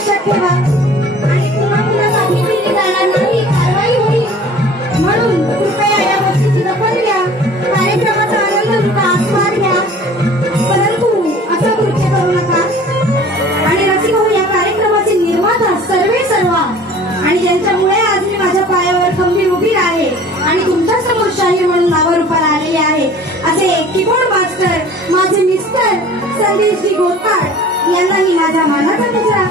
लक्षात ठेवा आणि पुन्हा पुन्हा सारखी केली जाणार नाही, कारवाई होईल. म्हणून कृपया या गोष्टीची दखल घ्या. कार्यक्रमाचा आनंद लुटा, आस्वाद घ्या, परंतु असं कृत्य करू नका. आणि रसिक हो, या कार्यक्रमाचे निर्माता सर्वे सर्वा आणि ज्यांच्यामुळे आज मी माझ्या पायावर खंबीर उभी आहे आणि तुमच्या समोर शाहीर म्हणून नावारूपाला आलेले आहे असे कीबोर्ड मास्टर माझे मिस्टर संदेशजी गोताड यांनाही माझा मानाचा मुजरा.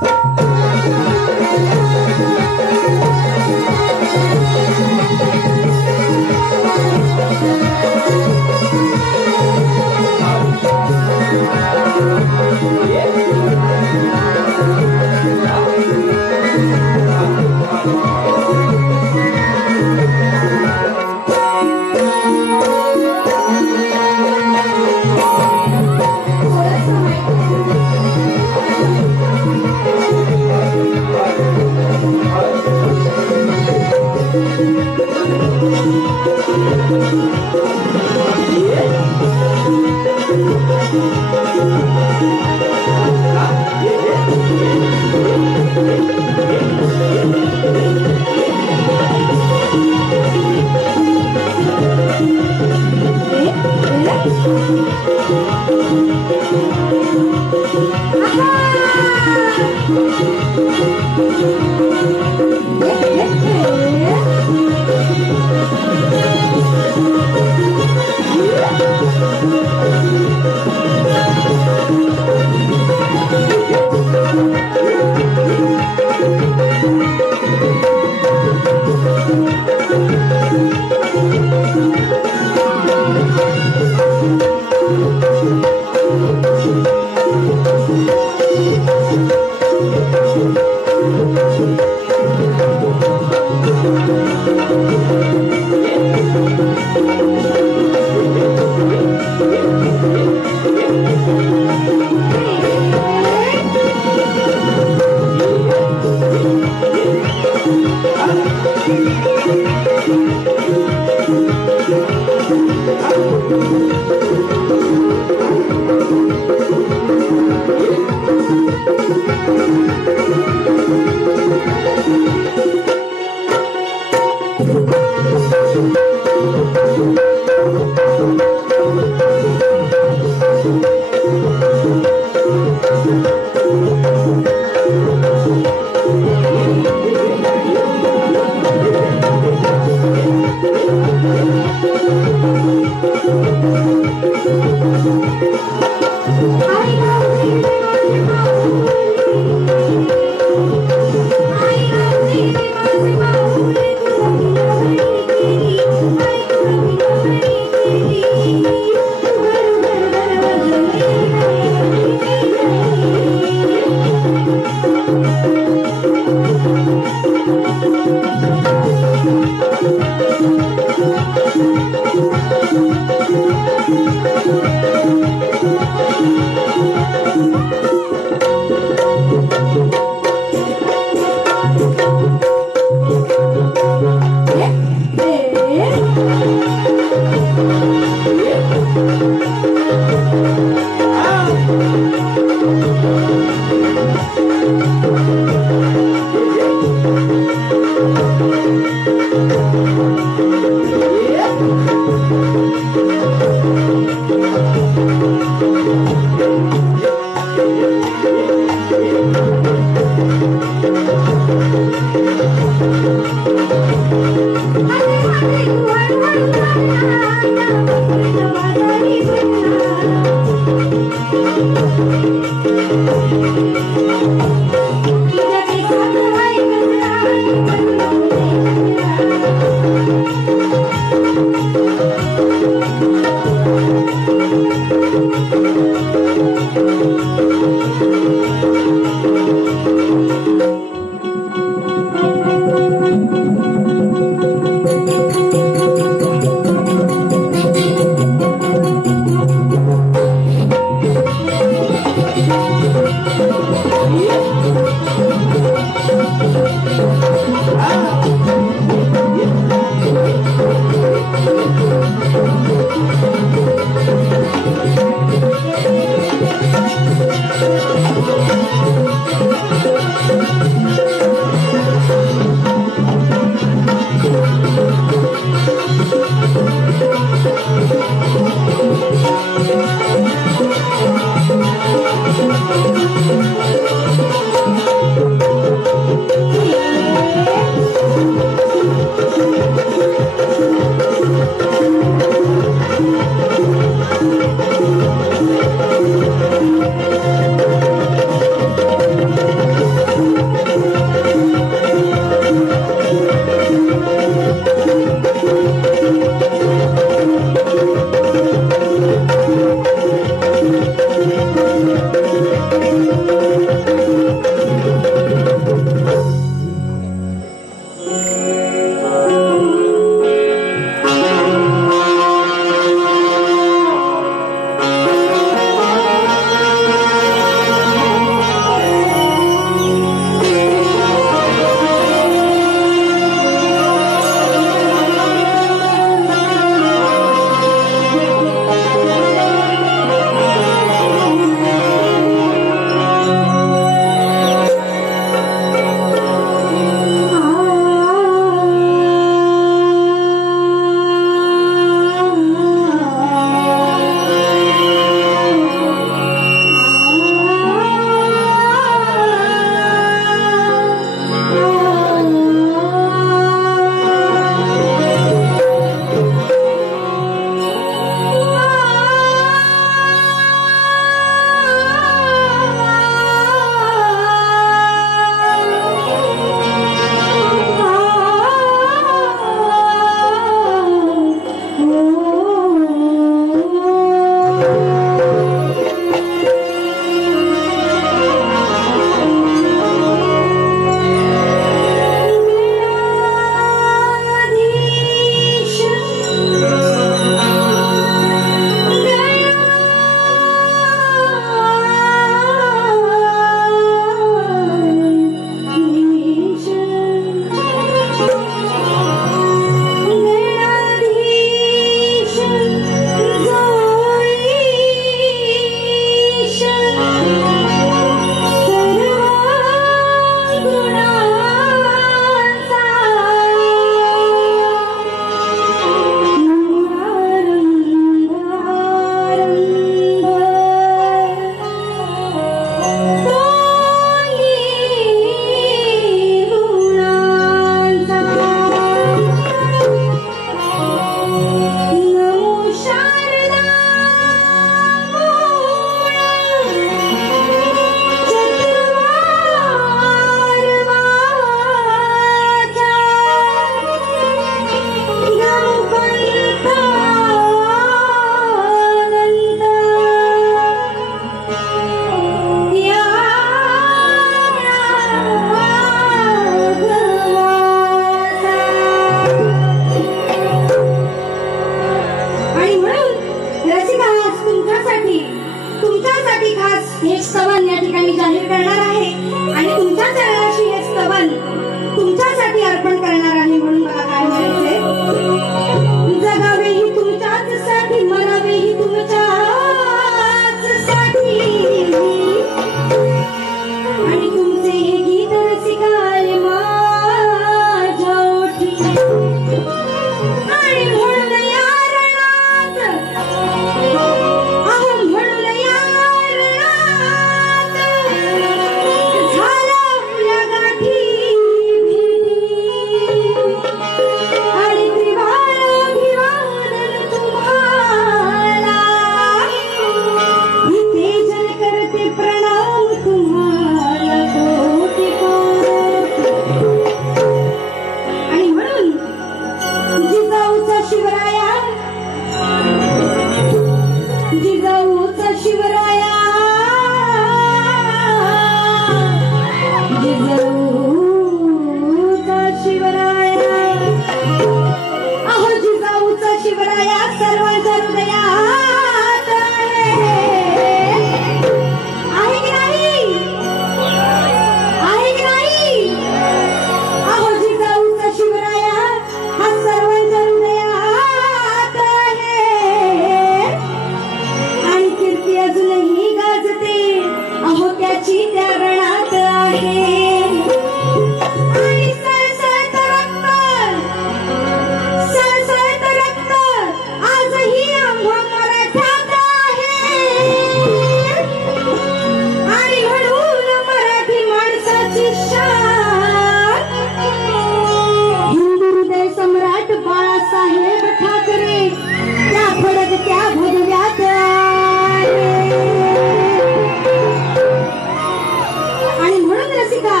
रसिका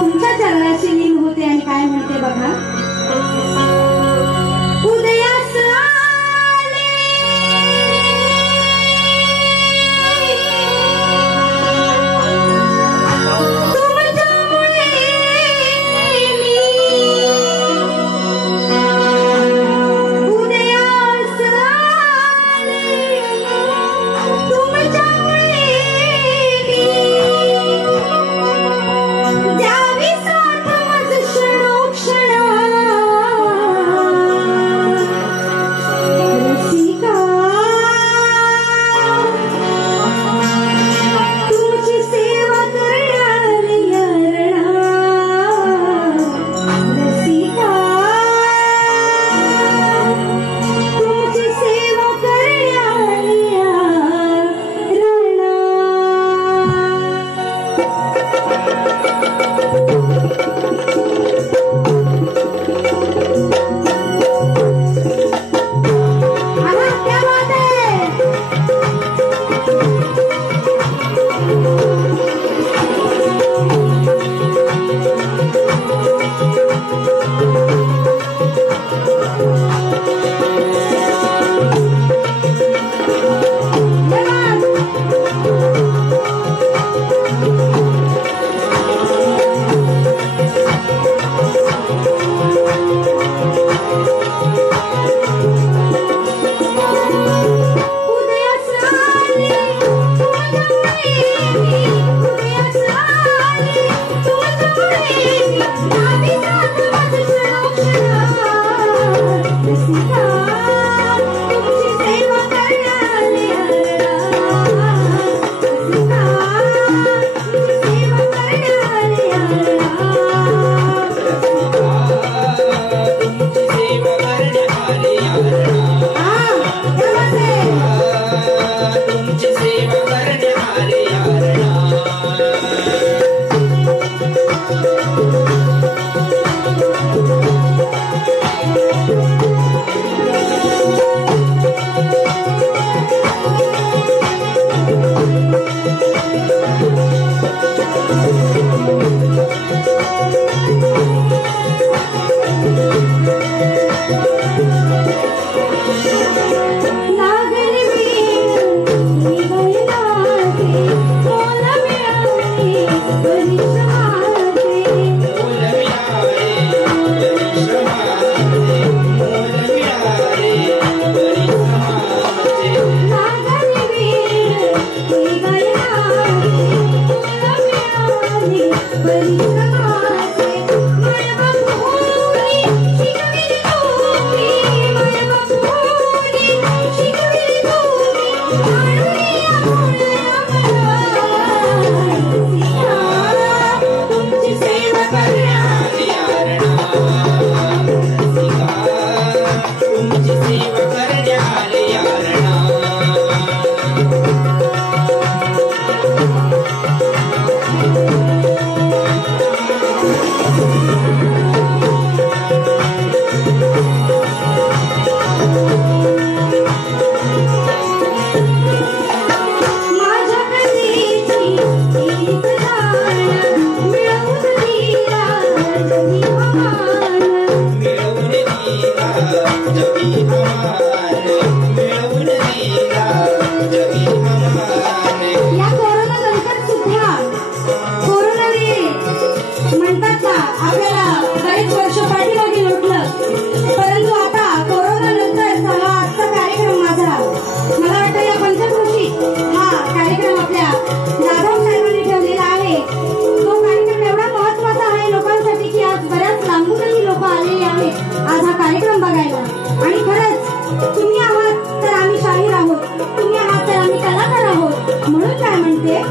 तुमच्या चरणाशी लीन होते आणि काय म्हणते बघा. उदयास आले तुमच्यामुळे मी, उदयास आले तुमच्यामुळे मी, द्यावी साथ माझ क्षणोक्षणा रसिका. तुमची सेवा करण्याले यारणा रसिका, तुमची सेवा करण्याले यारणा. आहा, क्या बात है. उदयास आले तुमच्यामुळे मी, उदयास आले तुमच्यामुळे मी, द्यावी साथ माझ क्षणोक्षणा रसिका. तुमची सेवा करण्याले यारणा रसिका, तुमची सेवा करण्याले यारणा. तुमची सेवा करणे आले यारणा. लागली वेळ निघायलाचे, मोल मिळाले परिश्रमाचे. मोल मिळाले परिश्रमाचे, मोल मिळाले परिश्रमाचे. लागली वेळ निघायलाचे, मोल मिळाले परिश्रमाचे. मळबापुरी शिकविली तुम्ही, मळबापुरी शिकविली तुम्ही, आणूया मोल रसिका. तुमची सेवा आले यारणा रसिका. तुमची सेवा करणे आले यारणा. माझ्या कलेची एक दान मिळवून दिला जगी आम्हान. मिळवून दिला जगी आम्हान, मिळवून दिला जगी आम्हान. या कोरोना नंतर सुद्धा कोरोनाने म्हणतात ना आपल्याला बरेच वर्ष पाठीमागे लोटलं, परंतु आता कोरोना नंतर हा आजचा कार्यक्रम माझा, मला वाटतं या पंचक्रोशीत हा कार्यक्रम आपल्या जाधव साहेबांनी ठेवलेला आहे. तो कार्यक्रम एवढा महत्वाचा आहे लोकांसाठी की आज बऱ्याच लांबूनही लोक आलेले आहेत आज हा कार्यक्रम बघायला. आणि खरंच तुम्ही आहात तर आम्ही शाहीर आहोत, तुम्ही आहात तर आम्ही कलाकार आहोत. म्हणून काय म्हणते,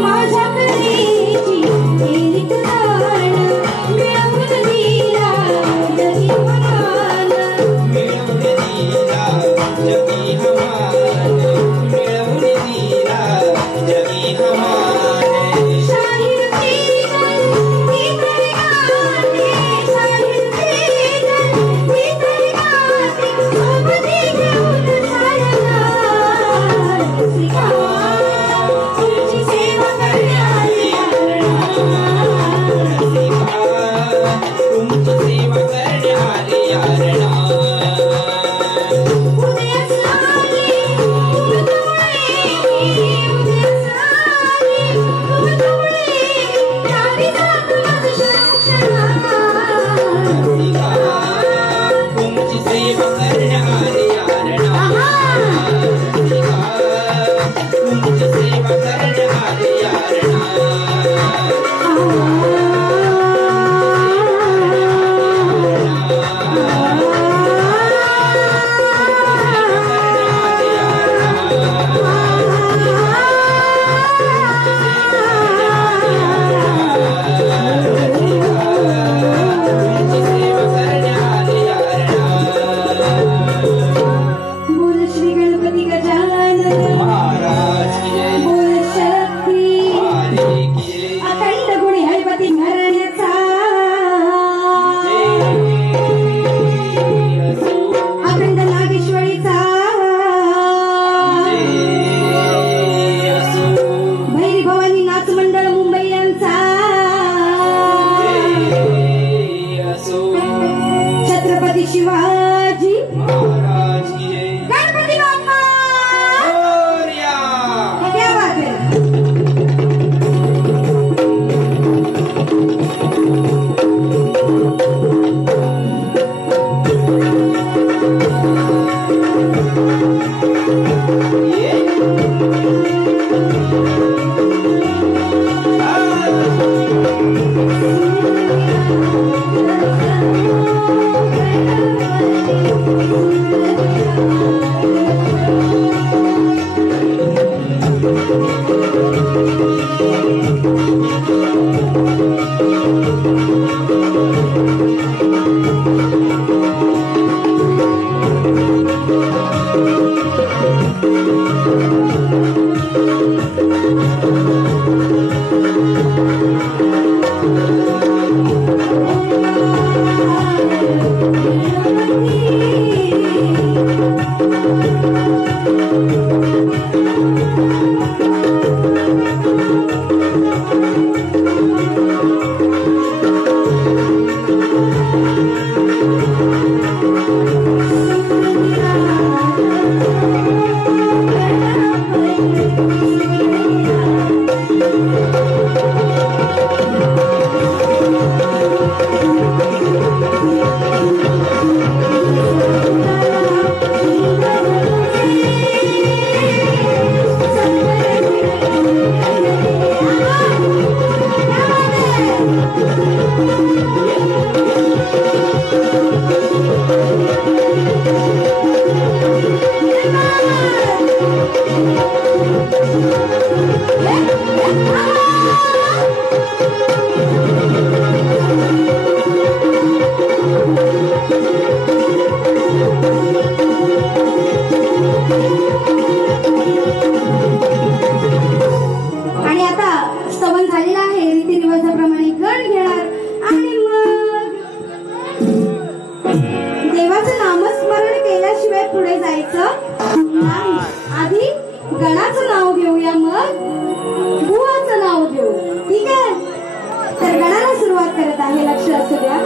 माझ्याकडे आणि आता स्तवन झालेला आहे रीतिरिवाजाप्रमाणे गण घेणार आणि मग देवाचं नामस्मरण केल्याशिवाय पुढे जायचं नाही. आधी गणाचं नाव घेऊया, मग बुवाचं नाव घेऊ. ठीक आहे, तर गणाला सुरुवात करत आहे. लक्ष असू द्या.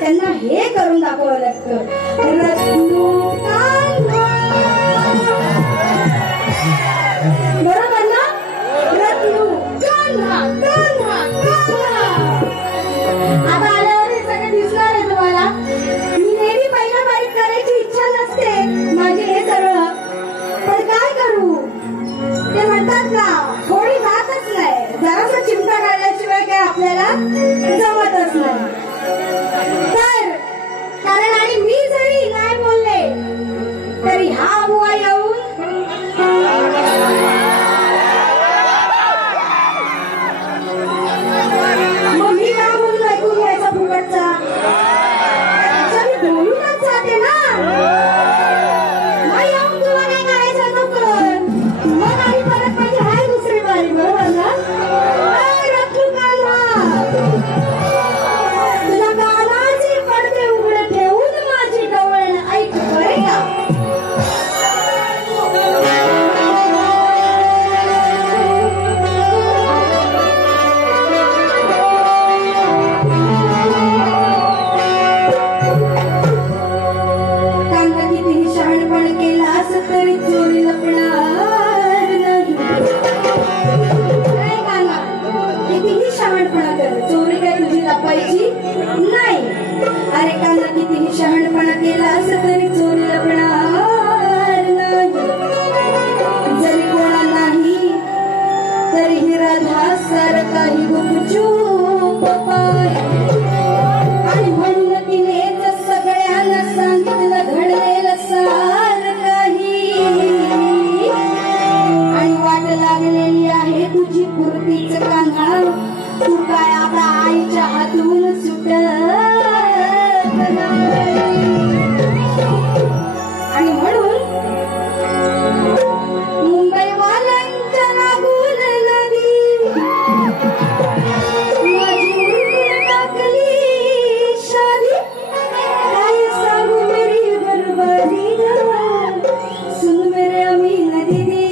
त्यांना हे करून दाखवावं लागतं. जमतच नाही. तर कारण आणि मी जरी नाही बोलले तरी हा बुवा येऊन मग मी काय बोलून ऐकून घ्यायचा फुकटचा. मी बोलूनच जाते ना. मग येऊन तुला काय करायचं तो कर. मग आणि परत म्हणजे हाय दुसरी बारी. बरोबर ना. रत्तू कान्हा तुला कानाचे पडदे उघडे ठेवून माझी डोळ्याने ऐक बरे का. कांदा कितीही शहाणपण केलास तरी चोरी लपणार नाही. काय कांदा कितीही शहाणपणा कर चोरी काय तुझी लपायची नाही. अरे कांदा कितीही शहाणपणा केलास तरी चोरी लपणार नाही. जरी कोणा नाही तरीही राधा सारखाही गुपचूप पाय. आणि म्हणून तिनेच सगळ्यांना सांगितलं घडलेलं सार काही. आणि वाट लागलेली आहे तुझी पुरतीच कान्हा. तू काय आता आईच्या हातून सुटत नाही. आणि म्हणून मुंबईवाल्यांच्या रागून नदी माझी उलटून टाकली शादी. काय सांगू मेरी बर्बादी सुन मेरे अमीन दीदी.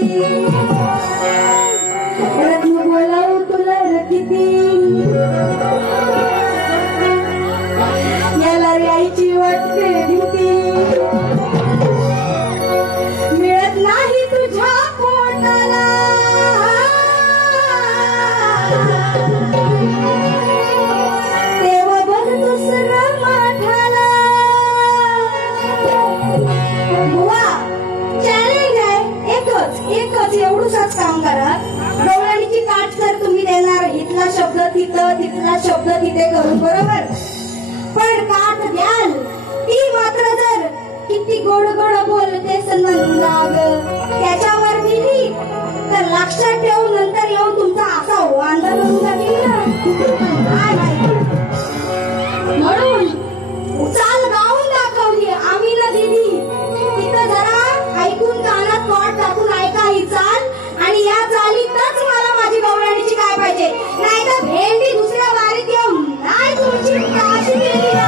रत्न बोलावू तुला किती याला यायची वाटते भीती. मिळत नाही तुझ्या पोटाला तेव्हा बघ दुसरा माठाला. बुवा चॅलेंज आहे एकच एवढूच काम करा. गवळणीची काठ तर तुम्ही देणार. इथला शब्द तिथं तिथला शब्द तिथे करून. बरोबर. पण काठ द्याल ती मात्र जर किती गोड गोड बोलतेस नंदाग त्याच्यावर दिली तर लक्षात ठेवून नंतर येऊन तुमचा असा वांदा करून टाकेल ना. काय माहिती. म्हणून चाल गाऊन दाखवली आम्ही ना दिदी. तिथं जरा ऐकून कानात कॉट टाकून ऐका ही चाल. आणि या चालीतच मला माझी गवळणीची काय पाहिजे. नाही तर भेंडी दुसऱ्या वारीत येऊन नाही तुमची काशी केली ना.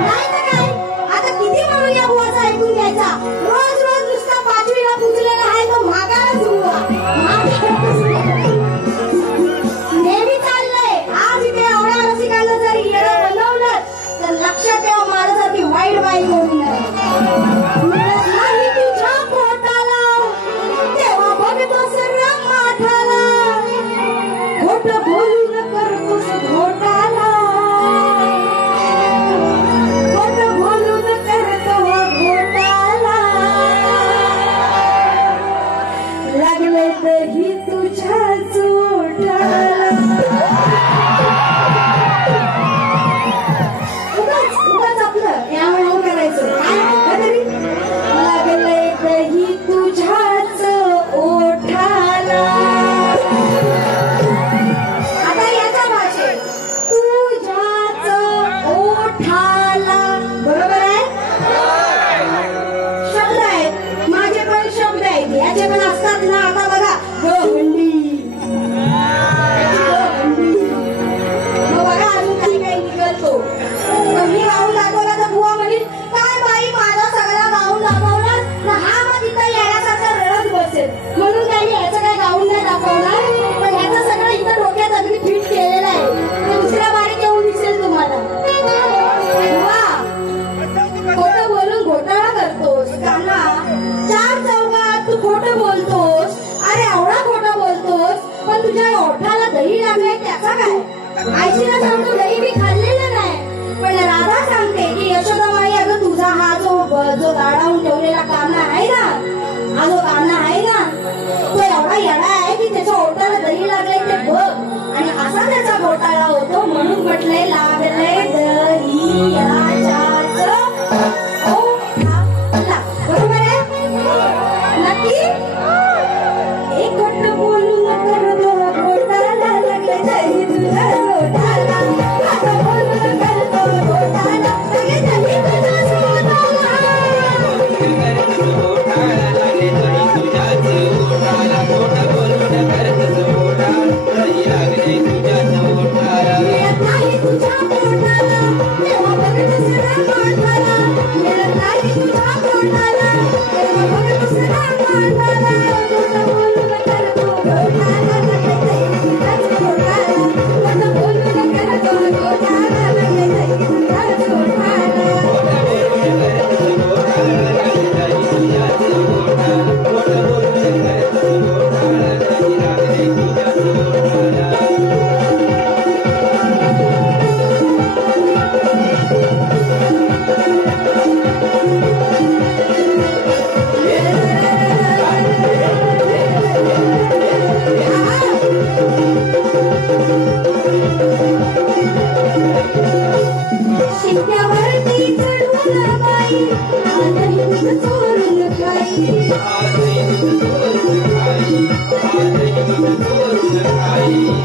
नाही तर काय आता किती म्हणून या बुवाचा ऐकून घ्यायचा. रोज रोज नुसता 5वीला पुजलेला आहे तो मागाच बुवा. नेहमी चाललंय. आज इथे एवढ्या रसिकांना जर येणं बनवलं तर लक्षात ठेवा माझ्यासारखी वाईट बाई करून नाही तुझ्या पोटाला तेव्हा बघतो सर्व माठाला. खोट बोलून करतोस घोटाला. खोट बोलून करतो घोटाला. लागले तरी तुझ्या चोटाला. उगाच आपलं यामुळे करायचं काय तरी. लागले तरी तुझ्याच ओठाला. आता याच्या भाषेत तुझ्याच ओठाला. बरोबर आहे. शब्द आहेत माझे पण शब्द आहेत याचे पण असतात ना. आता बघा गवंडी. मग बघा अजून काही काही निघतो. मी गाऊन दाखवला तर बुवा म्हणेल काय बाई माझा सगळा गाऊन दाखवला ना. हा मग तिथं येण्यासारखा रडत बसेल. म्हणून काही याचं काय गाऊन नाही दाखवणार. पण ह्याचं सगळं इथं डोक्यात अगदी फिट केलेलं आहे. ते दुसऱ्या बारीत येऊन दिसेल तुम्हाला. खोटं बोलून घोटाळा करतोस कान्हा. 4 चौघात तू खोटं बोलतोस. अरे एवढा खोटं बोलतोस पण तुझ्या ओठाला दही लागलाय त्याचा काय. आईशीला सांगतो दही मी खाल्लेलं नाही. पण राधा सांगते की यशोदाबाई अगं तुझा हा जो गाडावून ठेवलेला कान्हा आहे ना. हा जो कान्हा आहे ना तो एवढा येडा आहे की त्याच्या ओठाला दही लागले म्हटलंय लागलंय दहियाच्याच ओठाला. बरोबर आहे? नक्की? एक गोष्ट बोलू नको तो गोटाला लागले दही तुझ्या ओठाला. आता बोलू नको तो गोटाला लागले दही तुझ्या ओठाला. मिळत नाही तुझ्या पोटाला तेव्हा बघ दुसरा मांडाला. मिळत नाही तुझ्या पोटाला तेव्हा बघ दुसरा मांडाला. खोटं बोलू नका तो गोटाला लागले दही तुझ्याच ओठाला. खोटं बोलू नका तो गोटाला लागले दही तुझ्याच ओठाला. शिक्क्यावरती चढून बाई आजही दूध चोरून खाई.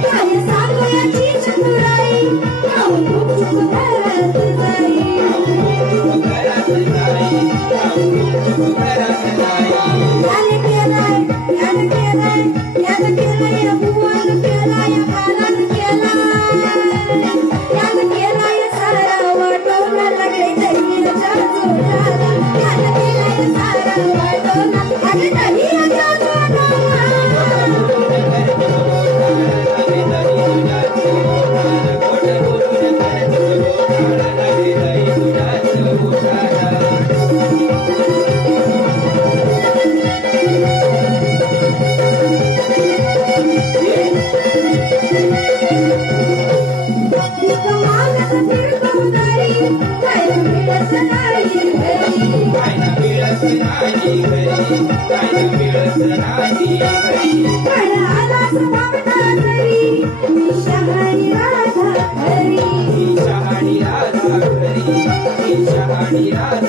काय सांगू याची चतुराई खाऊन गुपचूप घरात जाई. याने केलाय याने केलाय याने केलाय या बुवानं केलाय या कानानं केलाय. याने केलाय सारा वाटोना लागले दहियाच्या ओठाला. याने केलाय सारा वाटोना लागले दहियाच्या ओठाला. भीक मागत फिरतो दारी खायला मिळत नाही घरी. पण आलास बाबटा तरी मी शहाणी राधा घरी.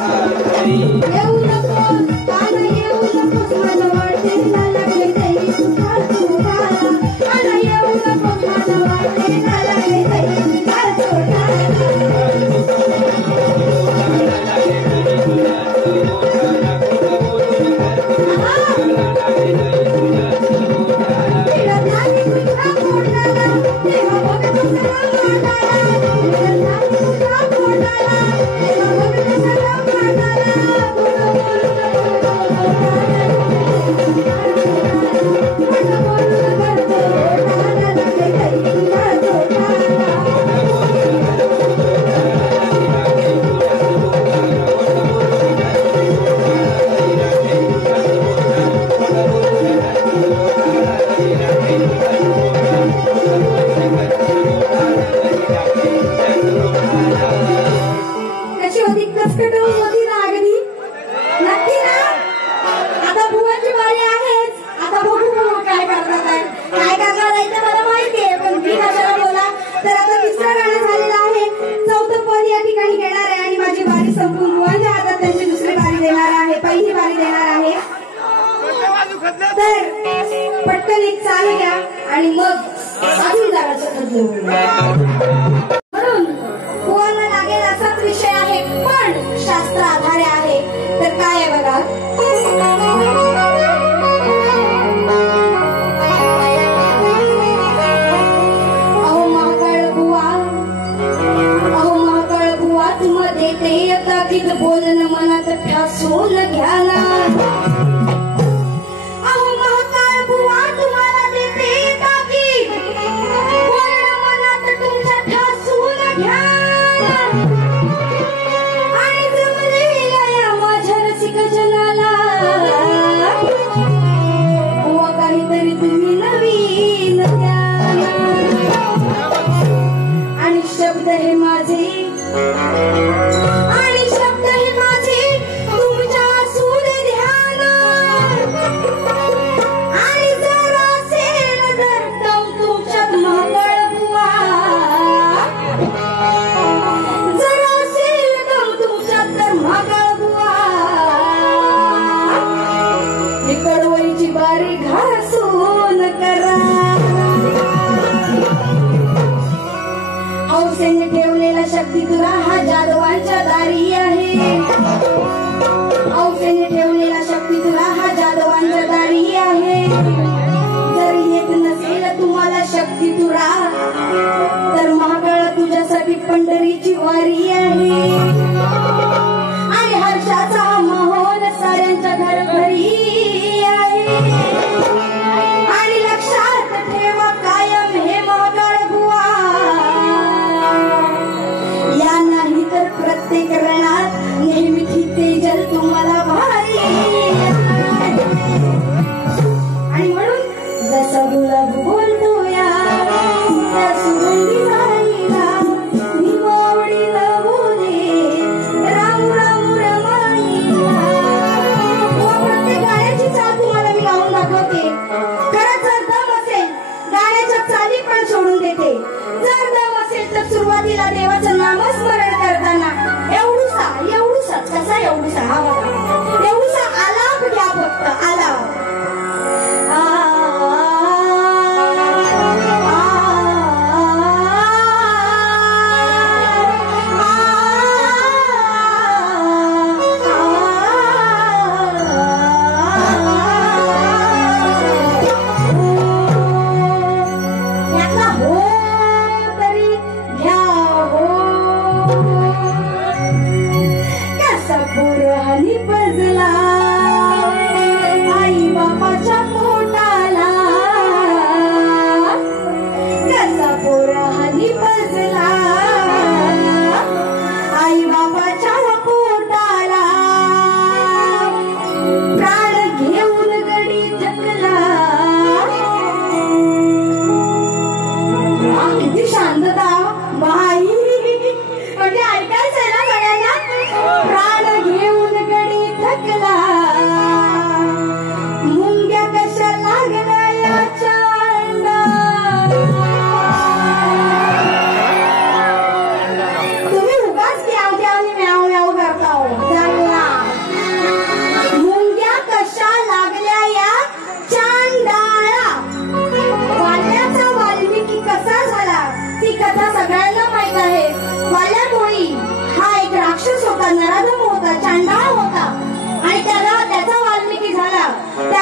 येऊ नकोस काना येऊ नकोस मला वाटेला लागले दही तुझ्याच ओठाला. काना येऊ नकोस मला वाटेला लागले दही तुझ्याच ओठाला. मिळत नाही तुझ्या पोटाला तेव्हा बघ दुसरा मांडाला. मिळत नाही तुझ्या पोटाला तेव्हा बघ दुसरा मांडाला. खोटं बोलू नको तो गोटाला खोटं बोलू नको तो गोटाला लागले दही तुझ्याच ओठाला. कशी होती कसकट होती ना अगदी. नक्की ना? आता बुवांची बारी आहेच. आता बघू बुवा काय करतात आहे. काय करणार आहे ते मला माहिती आहे पण मी कशाला बोला. तर आता तिसरं गाणं झालेलं आहे. चौथं पद या ठिकाणी घेणार आहे आणि माझी बारी संपून बुवांच्या हातात त्यांची दुसरी बारी देणार आहे. पहिली बारी देणार आहे. तर पटकन एक चाल घ्या आणि मग साधून जाण्याचं ठरलं. म्हणून बुवांना लागेल असाच विषय आहे पण शास्त्र आधारे आहे. तर काय आहे बघा. अहो महाकाळ बुवा तुम देते आता गीत बोलणं मनात ठासून घ्या ना. अहो महाकाळ बुवा तुम्हाला देते ताकीद बोलणं मनात तुमच्या ठासून घ्या. आणि जमलेल्या या माझ्या रसिक जनाला बुवा काहीतरी तुम्ही नवीन द्या. आणि शब्द हे माझे तुमच्या सुरे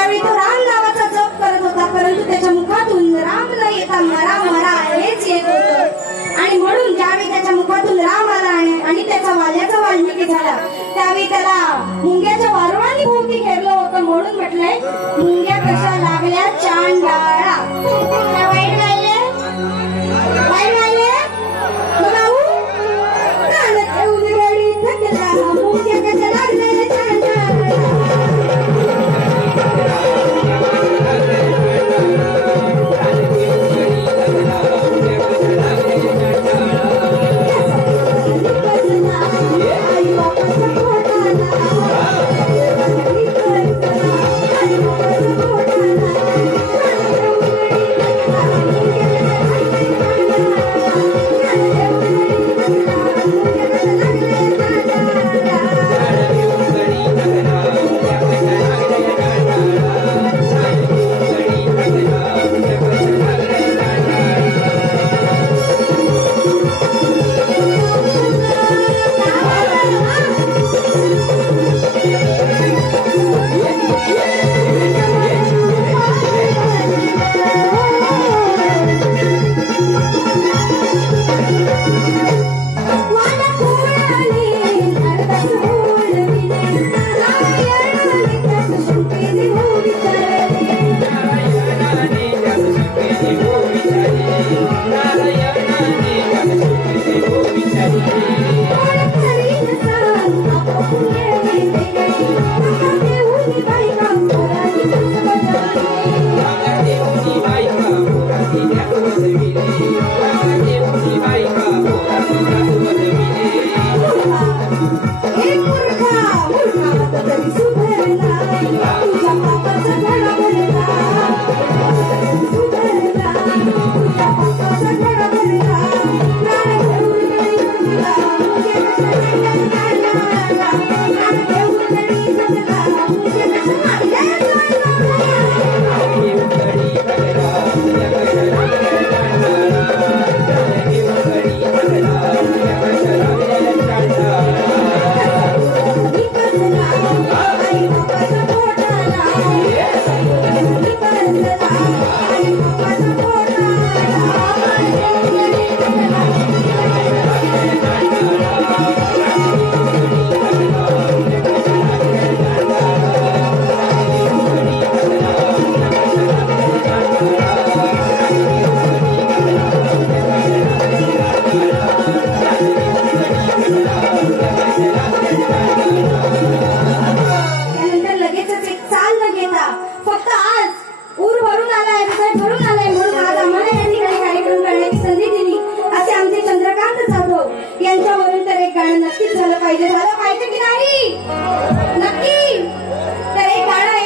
त्यावेळी तो राम नावाचा जप करत होता, परंतु त्याच्या मुखातून राम न येता मरा मरा हेच येत होतं. आणि म्हणून ज्यावेळी त्याच्या मुखातून राम आला आणि त्याचा वाल्याचा वाल्मिकी झाला, त्यावेळी त्याला मुंग्याच्या वारुळाने भोवती घेरलं होतं. म्हणून म्हटलंय मुंग्या कशा लागल्या चांडाळा. काय वाईट गायले? वाईट गायले? बोलावू? कानात येऊन रडी थकला, मुंग्या कशा लागल्या चांडाळा. यांच्यावरून तर एक गाणं नक्कीच झालं पाहिजे की नाही? नक्की. तर एक गाणं